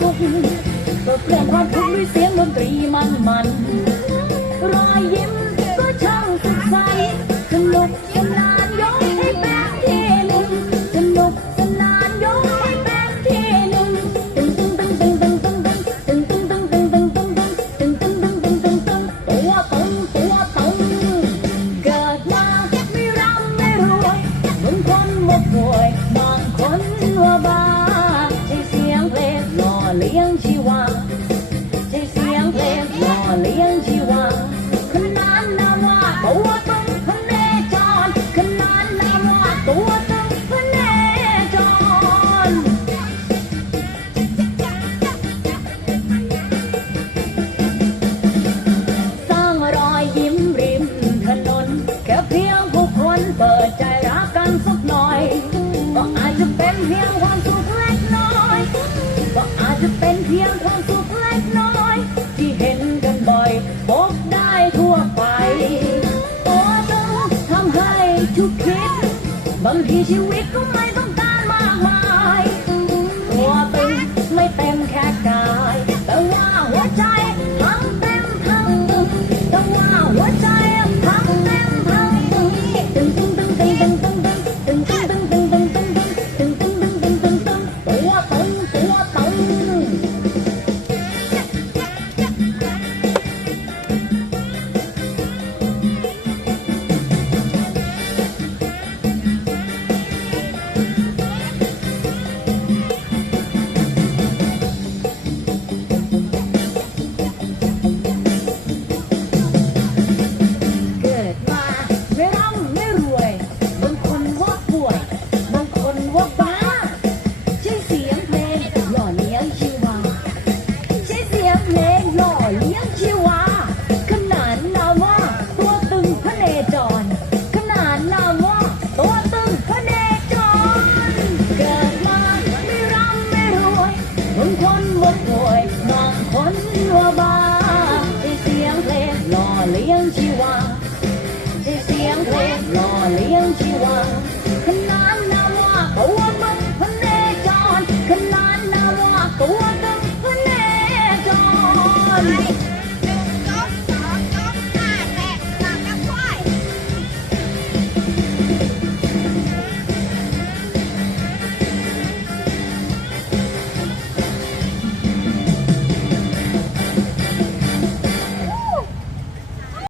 ทุกข์เปิดเปลี่ยนความทุกข์ด้วยเสียงดนตรีมันมันรอยยิ้ม ลี้ยงชีวาใจเสียงเพลงหล่อเลี้ยงชีวาคืนนั้นนะว่า พียงความสุขเล็กน้อย ที่เห็นกันบ่อยพบได้ทั่วไปตัวเธอทำให้ทุกคิดบางทีชีวิตก็ไม่ คนบ่ป่วยมองคนว่าบ้าได้เสียงเพลงหล่อเลี้ยงชีวาได้เสียงเพลงหล่อเลี้ยงชีวาขนานนาว่าเขาวตึงพันเนจรขนานนาว่าเขาวตึงพันเนจร